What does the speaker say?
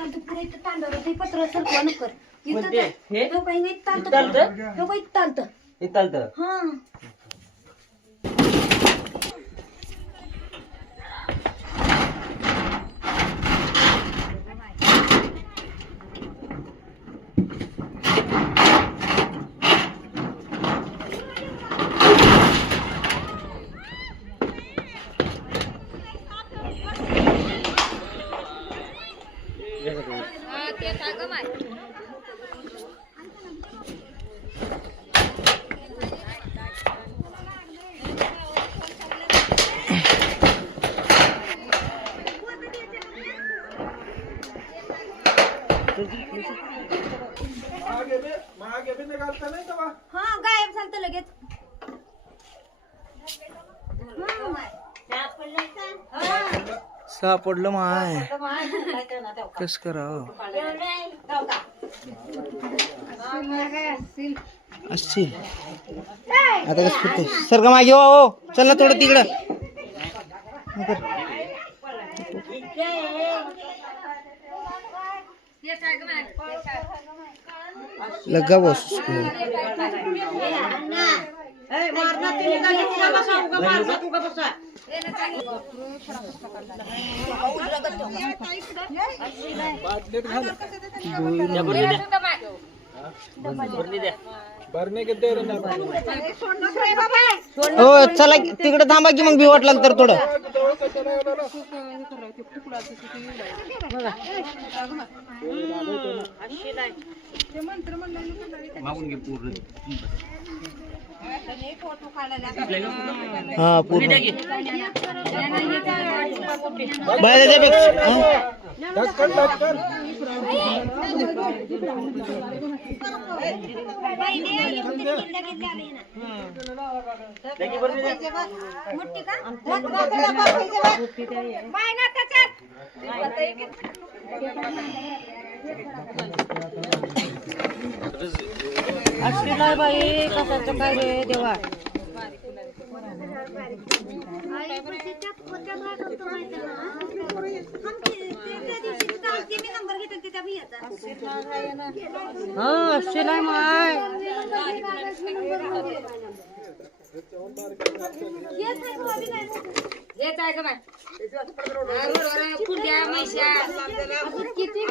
चालतं पुढे इथं तांदळ ते पत्र सरकवा नकर म्हणजे हे तो काही नाही चालतं? चालतं तो काही चालतं हे चालतं हा हा गायब झालं लगेच सापडलं माय कस करावं असतील आता कस करते सर का मागे हो चल ना थोडं तिकडं लगा बस हो चला तिकडे थांबा की मग भी वाटलं तर थोडं हा पूर्ण असला बाई कसाचं काय रे देवा हा शिलाई माय येत आहे का बाय कुंड्या मैशा किती